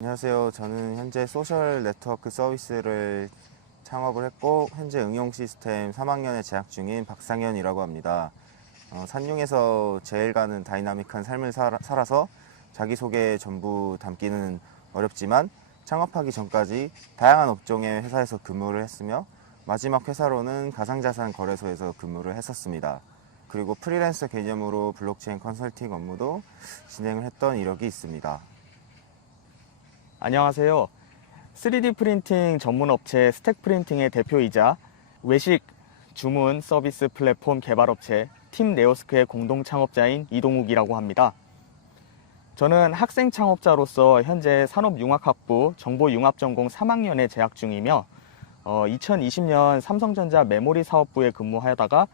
안녕하세요. 저는 현재 소셜 네트워크 서비스를 창업을 했고 현재 응용 시스템 3학년에 재학 중인 박상현이라고 합니다. 산중에서 제일 가는 다이나믹한 삶을 살아서 자기소개 전부 담기는 어렵지만 창업하기 전까지 다양한 업종의 회사에서 근무를 했으며 마지막 회사로는 가상자산 거래소에서 근무를 했었습니다. 그리고 프리랜서 개념으로 블록체인 컨설팅 업무도 진행을 했던 이력이 있습니다. 안녕하세요. 3D 프린팅 전문 업체 스택프린팅의 대표이자 외식 주문 서비스 플랫폼 개발업체 팀 네오스크의 공동 창업자인 이동욱이라고 합니다. 저는 학생 창업자로서 현재 산업융합학부 정보융합전공 3학년에 재학 중이며 2020년 삼성전자 메모리 사업부에 근무하다가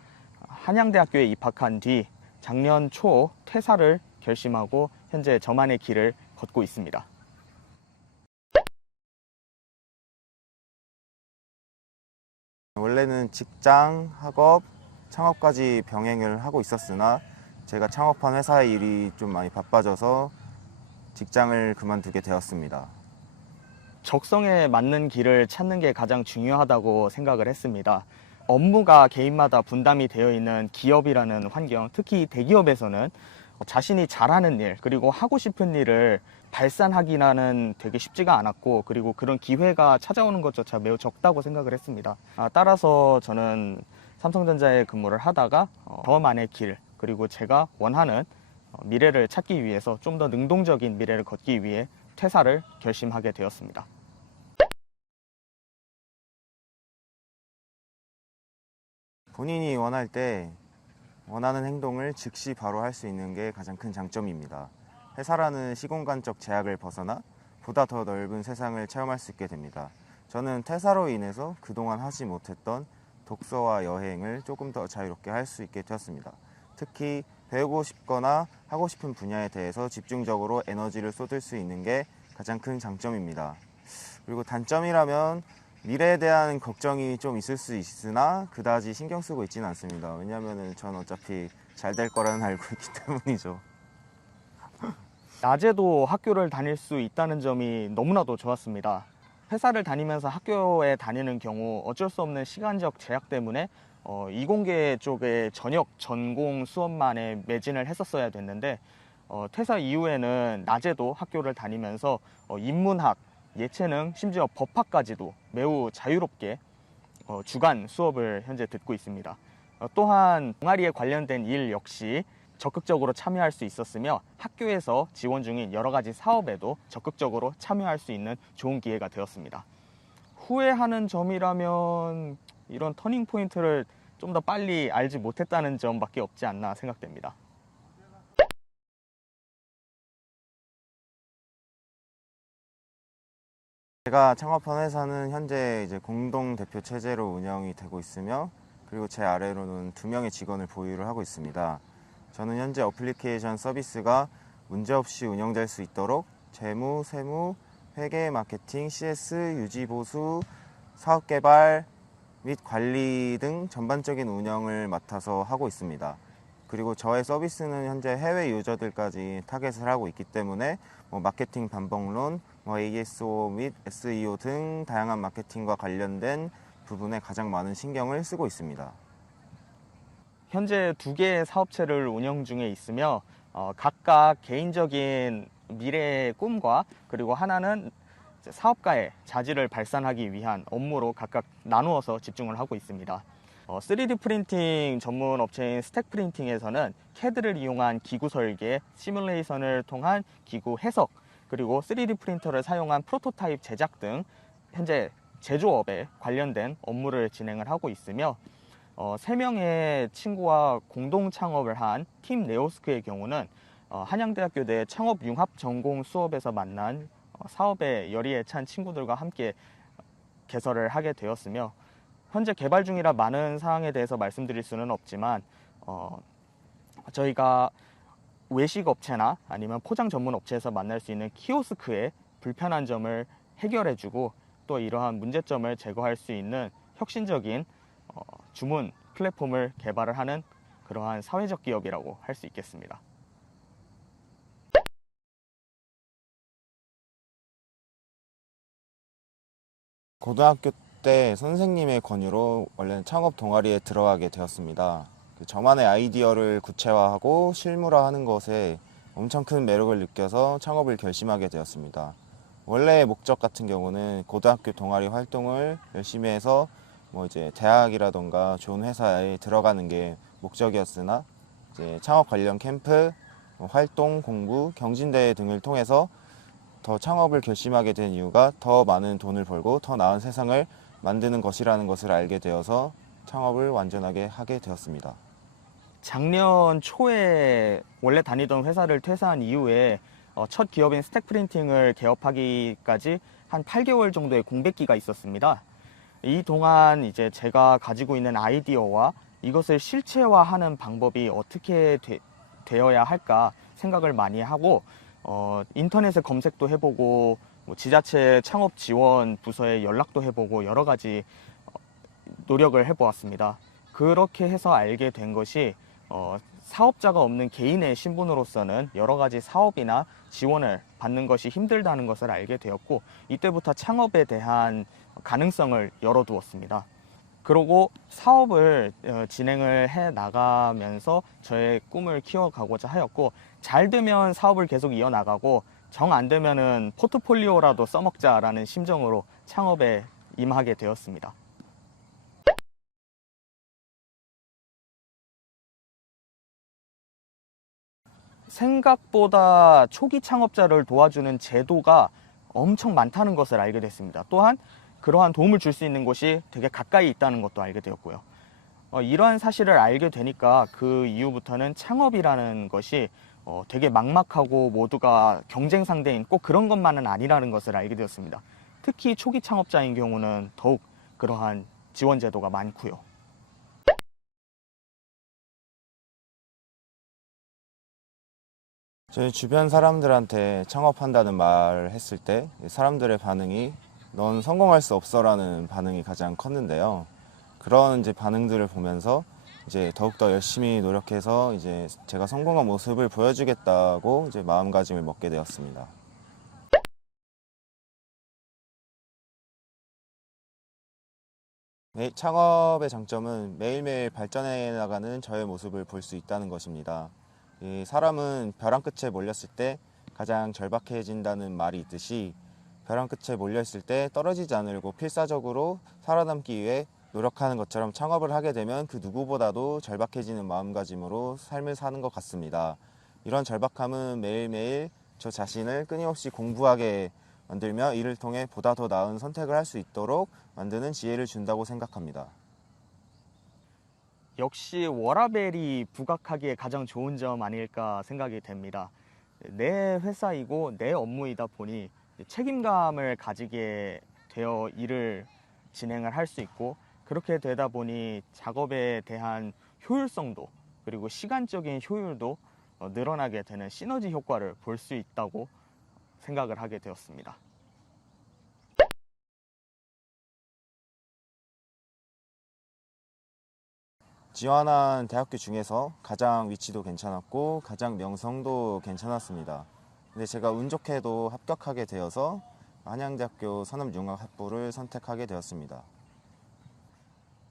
한양대학교에 입학한 뒤 작년 초 퇴사를 결심하고 현재 저만의 길을 걷고 있습니다. 원래는 직장, 학업, 창업까지 병행을 하고 있었으나 제가 창업한 회사의 일이 좀 많이 바빠져서 직장을 그만두게 되었습니다. 적성에 맞는 길을 찾는 게 가장 중요하다고 생각을 했습니다. 업무가 개인마다 분담이 되어 있는 기업이라는 환경, 특히 대기업에서는 자신이 잘하는 일, 그리고 하고 싶은 일을 발산하기는 되게 쉽지가 않았고, 그리고 그런 기회가 찾아오는 것조차 매우 적다고 생각을 했습니다. 따라서 저는 삼성전자에 근무를 하다가 저만의 길, 그리고 제가 원하는 미래를 찾기 위해서 좀 더 능동적인 미래를 걷기 위해 퇴사를 결심하게 되었습니다. 본인이 원할 때 원하는 행동을 즉시 바로 할 수 있는 게 가장 큰 장점입니다. 회사라는 시공간적 제약을 벗어나 보다 더 넓은 세상을 체험할 수 있게 됩니다. 저는 퇴사로 인해서 그동안 하지 못했던 독서와 여행을 조금 더 자유롭게 할 수 있게 되었습니다. 특히 배우고 싶거나 하고 싶은 분야에 대해서 집중적으로 에너지를 쏟을 수 있는 게 가장 큰 장점입니다. 그리고 단점이라면 미래에 대한 걱정이 좀 있을 수 있으나 그다지 신경 쓰고 있지는 않습니다. 왜냐하면 전 어차피 잘 될 거라는 알고 있기 때문이죠. 낮에도 학교를 다닐 수 있다는 점이 너무나도 좋았습니다. 회사를 다니면서 학교에 다니는 경우 어쩔 수 없는 시간적 제약 때문에 이공계 쪽에 전역 전공 수업만에 매진을 했었어야 됐는데 퇴사 이후에는 낮에도 학교를 다니면서 인문학, 예체능, 심지어 법학까지도 매우 자유롭게 주간 수업을 현재 듣고 있습니다. 또한 동아리에 관련된 일 역시 적극적으로 참여할 수 있었으며 학교에서 지원 중인 여러 가지 사업에도 적극적으로 참여할 수 있는 좋은 기회가 되었습니다. 후회하는 점이라면 이런 터닝 포인트를 좀 더 빨리 알지 못했다는 점밖에 없지 않나 생각됩니다. 제가 창업한 회사는 현재 이제 공동 대표 체제로 운영이 되고 있으며, 그리고 제 아래로는 2명의 직원을 보유를 하고 있습니다. 저는 현재 어플리케이션 서비스가 문제없이 운영될 수 있도록 재무, 세무, 회계, 마케팅, CS, 유지, 보수, 사업 개발 및 관리 등 전반적인 운영을 맡아서 하고 있습니다. 그리고 저의 서비스는 현재 해외 유저들까지 타겟을 하고 있기 때문에 마케팅 반복론, ASO 및 SEO 등 다양한 마케팅과 관련된 부분에 가장 많은 신경을 쓰고 있습니다. 현재 2개의 사업체를 운영 중에 있으며 각각 개인적인 미래의 꿈과 그리고 하나는 사업가의 자질을 발산하기 위한 업무로 각각 나누어서 집중을 하고 있습니다. 3D 프린팅 전문 업체인 스택 프린팅에서는 CAD를 이용한 기구 설계, 시뮬레이션을 통한 기구 해석, 그리고 3D 프린터를 사용한 프로토타입 제작 등 현재 제조업에 관련된 업무를 진행을 하고 있으며 3명의 친구와 공동 창업을 한 팀 네오스크의 경우는 한양대학교 내 창업융합 전공 수업에서 만난 사업에 열의에 찬 친구들과 함께 개설을 하게 되었으며, 현재 개발 중이라 많은 사항에 대해서 말씀드릴 수는 없지만 저희가 외식 업체나 아니면 포장 전문 업체에서 만날 수 있는 키오스크의 불편한 점을 해결해주고 또 이러한 문제점을 제거할 수 있는 혁신적인 주문 플랫폼을 개발을 하는 그러한 사회적 기업이라고 할 수 있겠습니다. 고등학교 때 선생님의 권유로 원래는 창업 동아리에 들어가게 되었습니다. 저만의 아이디어를 구체화하고 실무화하는 것에 엄청 큰 매력을 느껴서 창업을 결심하게 되었습니다. 원래의 목적 같은 경우는 고등학교 동아리 활동을 열심히 해서 이제 대학이라던가 좋은 회사에 들어가는 게 목적이었으나, 이제 창업 관련 캠프, 활동, 공부, 경진대회 등을 통해서 더 창업을 결심하게 된 이유가 더 많은 돈을 벌고 더 나은 세상을 만드는 것이라는 것을 알게 되어서 창업을 완전하게 하게 되었습니다. 작년 초에 원래 다니던 회사를 퇴사한 이후에 첫 기업인 스택 프린팅을 개업하기까지 한 8개월 정도의 공백기가 있었습니다. 이 동안 이제 제가 가지고 있는 아이디어와 이것을 실체화하는 방법이 어떻게 되어야 할까 생각을 많이 하고 인터넷에 검색도 해보고 지자체 창업 지원 부서에 연락도 해보고 여러 가지 노력을 해보았습니다. 그렇게 해서 알게 된 것이 사업자가 없는 개인의 신분으로서는 여러 가지 사업이나 지원을 받는 것이 힘들다는 것을 알게 되었고, 이때부터 창업에 대한 가능성을 열어두었습니다. 그리고 사업을 진행을 해 나가면서 저의 꿈을 키워가고자 하였고, 잘 되면 사업을 계속 이어나가고 정 안 되면은 포트폴리오라도 써먹자라는 심정으로 창업에 임하게 되었습니다. 생각보다 초기 창업자를 도와주는 제도가 엄청 많다는 것을 알게 됐습니다. 또한 그러한 도움을 줄 수 있는 곳이 되게 가까이 있다는 것도 알게 되었고요. 이러한 사실을 알게 되니까 그 이후부터는 창업이라는 것이 되게 막막하고 모두가 경쟁 상대인 꼭 그런 것만은 아니라는 것을 알게 되었습니다. 특히 초기 창업자인 경우는 더욱 그러한 지원 제도가 많고요. 저희 주변 사람들한테 창업한다는 말을 했을 때 사람들의 반응이 넌 성공할 수 없어라는 반응이 가장 컸는데요. 그런 이제 반응들을 보면서 이제 더욱더 열심히 노력해서 이제 제가 성공한 모습을 보여주겠다고 이제 마음가짐을 먹게 되었습니다. 네, 창업의 장점은 매일매일 발전해 나가는 저의 모습을 볼 수 있다는 것입니다. 이 사람은 벼랑 끝에 몰렸을 때 가장 절박해진다는 말이 있듯이, 벼랑 끝에 몰려있을 때 떨어지지 않으려고 필사적으로 살아남기 위해 노력하는 것처럼 창업을 하게 되면 그 누구보다도 절박해지는 마음가짐으로 삶을 사는 것 같습니다. 이런 절박함은 매일매일 저 자신을 끊임없이 공부하게 만들며 이를 통해 보다 더 나은 선택을 할 수 있도록 만드는 지혜를 준다고 생각합니다. 역시 워라밸이 부각하기에 가장 좋은 점 아닐까 생각이 됩니다. 내 회사이고 내 업무이다 보니 책임감을 가지게 되어 일을 진행을 할 수 있고, 그렇게 되다 보니 작업에 대한 효율성도 그리고 시간적인 효율도 늘어나게 되는 시너지 효과를 볼 수 있다고 생각을 하게 되었습니다. 지원한 대학교 중에서 가장 위치도 괜찮았고 가장 명성도 괜찮았습니다. 근데 제가 운 좋게도 합격하게 되어서 한양대학교 산업융합학부를 선택하게 되었습니다.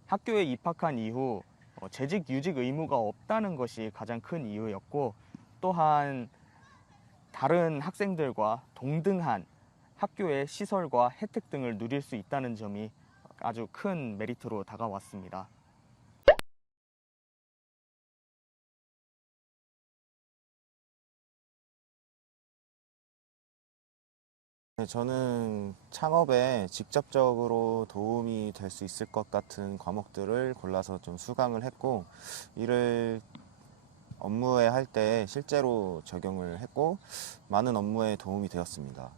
학교에 입학한 이후 재직 유직 의무가 없다는 것이 가장 큰 이유였고, 또한 다른 학생들과 동등한 학교의 시설과 혜택 등을 누릴 수 있다는 점이 아주 큰 메리트로 다가왔습니다. 네, 저는 창업에 직접적으로 도움이 될 수 있을 것 같은 과목들을 골라서 좀 수강을 했고, 이를 업무에 할 때 실제로 적용을 했고 많은 업무에 도움이 되었습니다.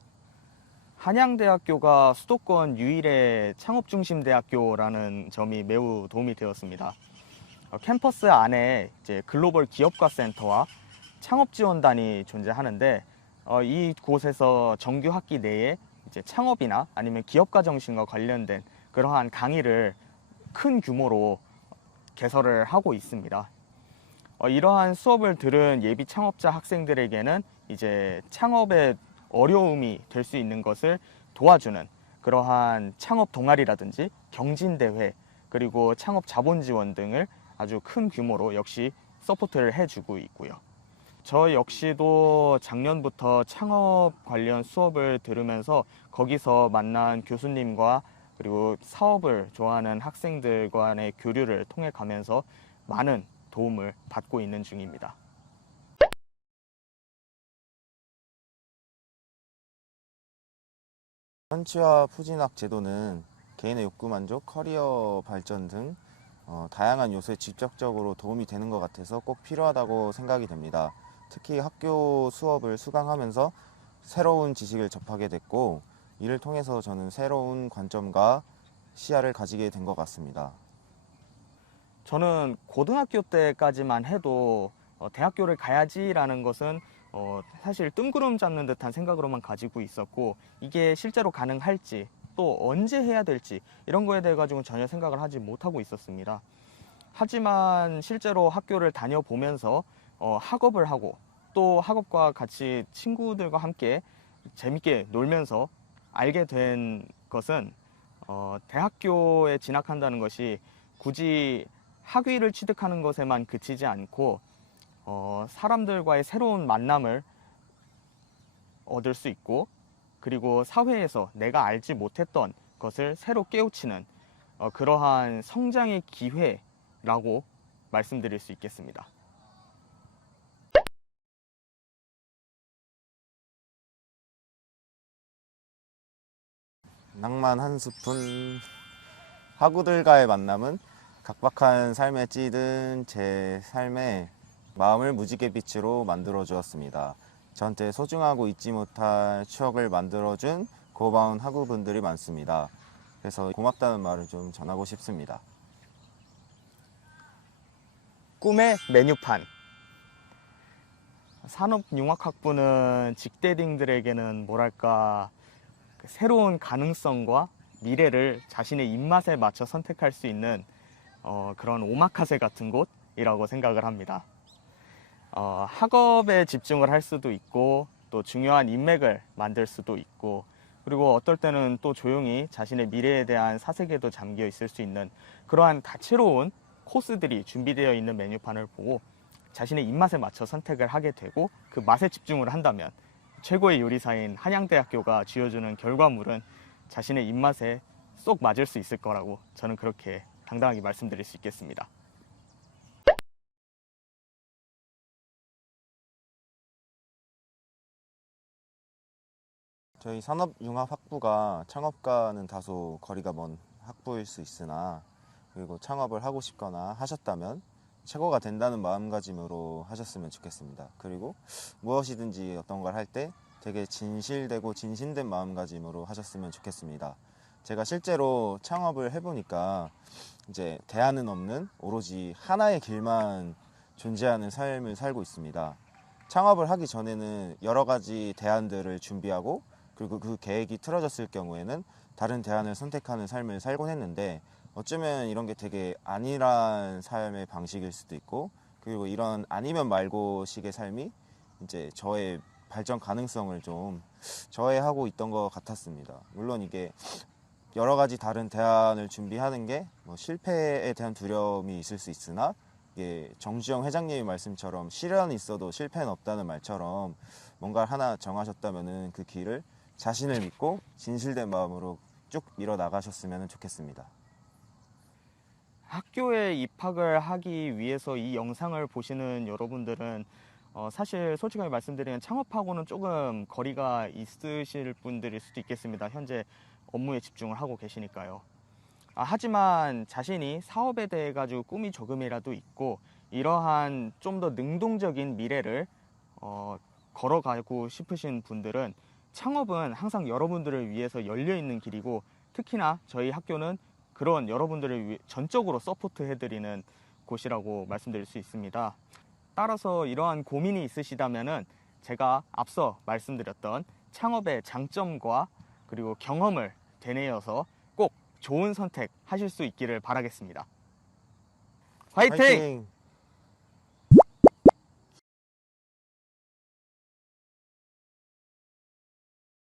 한양대학교가 수도권 유일의 창업중심 대학교라는 점이 매우 도움이 되었습니다. 캠퍼스 안에 이제 글로벌 기업가 센터와 창업지원단이 존재하는데, 이곳에서 정규 학기 내에 이제 창업이나 아니면 기업가 정신과 관련된 그러한 강의를 큰 규모로 개설을 하고 있습니다. 이러한 수업을 들은 예비 창업자 학생들에게는 이제 창업에 어려움이 될 수 있는 것을 도와주는 그러한 창업 동아리라든지 경진대회, 그리고 창업 자본 지원 등을 아주 큰 규모로 역시 서포트를 해주고 있고요. 저 역시도 작년부터 창업 관련 수업을 들으면서 거기서 만난 교수님과 그리고 사업을 좋아하는 학생들 간의 교류를 통해 가면서 많은 도움을 받고 있는 중입니다. 현치와 푸진학 제도는 개인의 욕구 만족, 커리어 발전 등 다양한 요소에 직접적으로 도움이 되는 것 같아서 꼭 필요하다고 생각이 됩니다. 특히 학교 수업을 수강하면서 새로운 지식을 접하게 됐고, 이를 통해서 저는 새로운 관점과 시야를 가지게 된 것 같습니다. 저는 고등학교 때까지만 해도 대학교를 가야지라는 것은 사실 뜬구름 잡는 듯한 생각으로만 가지고 있었고, 이게 실제로 가능할지 또 언제 해야 될지 이런 거에 대해 가지고 전혀 생각을 하지 못하고 있었습니다. 하지만 실제로 학교를 다녀보면서 학업을 하고 또 학업과 같이 친구들과 함께 재밌게 놀면서 알게 된 것은, 대학교에 진학한다는 것이 굳이 학위를 취득하는 것에만 그치지 않고 사람들과의 새로운 만남을 얻을 수 있고, 그리고 사회에서 내가 알지 못했던 것을 새로 깨우치는 그러한 성장의 기회라고 말씀드릴 수 있겠습니다. 낭만 한 스푼. 학우들과의 만남은 각박한 삶에 찌든 제 삶에 마음을 무지갯빛으로 만들어 주었습니다. 저한테 소중하고 잊지 못할 추억을 만들어준 고마운 학우분들이 많습니다. 그래서 고맙다는 말을 좀 전하고 싶습니다. 꿈의 메뉴판. 산업융합학부는 직대딩들에게는 뭐랄까, 새로운 가능성과 미래를 자신의 입맛에 맞춰 선택할 수 있는 그런 오마카세 같은 곳이라고 생각을 합니다. 학업에 집중을 할 수도 있고, 또 중요한 인맥을 만들 수도 있고, 그리고 어떨 때는 또 조용히 자신의 미래에 대한 사색에도 잠겨 있을 수 있는 그러한 다채로운 코스들이 준비되어 있는 메뉴판을 보고 자신의 입맛에 맞춰 선택을 하게 되고, 그 맛에 집중을 한다면 최고의 요리사인 한양대학교가 쥐어주는 결과물은 자신의 입맛에 쏙 맞을 수 있을 거라고 저는 그렇게 당당하게 말씀드릴 수 있겠습니다. 저희 산업융합학부가 창업과는 다소 거리가 먼 학부일 수 있으나 그리고 창업을 하고 싶거나 하셨다면 최고가 된다는 마음가짐으로 하셨으면 좋겠습니다. 그리고 무엇이든지 어떤 걸 할 때 되게 진실되고 진심된 마음가짐으로 하셨으면 좋겠습니다. 제가 실제로 창업을 해보니까 이제 대안은 없는 오로지 하나의 길만 존재하는 삶을 살고 있습니다. 창업을 하기 전에는 여러 가지 대안들을 준비하고 그리고 그 계획이 틀어졌을 경우에는 다른 대안을 선택하는 삶을 살곤 했는데 어쩌면 이런 게 되게 안일한 삶의 방식일 수도 있고 그리고 이런 아니면 말고 식의 삶이 이제 저의 발전 가능성을 좀 저해하고 있던 것 같았습니다. 물론 이게 여러 가지 다른 대안을 준비하는 게 뭐 실패에 대한 두려움이 있을 수 있으나 이게 정주영 회장님의 말씀처럼 시련이 있어도 실패는 없다는 말처럼 뭔가 하나 정하셨다면은 그 길을 자신을 믿고 진실된 마음으로 쭉 밀어 나가셨으면 좋겠습니다. 학교에 입학을 하기 위해서 이 영상을 보시는 여러분들은 사실 솔직하게 말씀드리면 창업하고는 조금 거리가 있으실 분들일 수도 있겠습니다. 현재 업무에 집중을 하고 계시니까요. 하지만 자신이 사업에 대해 가지고 꿈이 조금이라도 있고 이러한 좀 더 능동적인 미래를 걸어가고 싶으신 분들은 창업은 항상 여러분들을 위해서 열려 있는 길이고 특히나 저희 학교는 그런 여러분들을 전적으로 서포트 해드리는 곳이라고 말씀드릴 수 있습니다. 따라서 이러한 고민이 있으시다면은 제가 앞서 말씀드렸던 창업의 장점과 그리고 경험을 되뇌어서 꼭 좋은 선택 하실 수 있기를 바라겠습니다. 화이팅! 화이팅!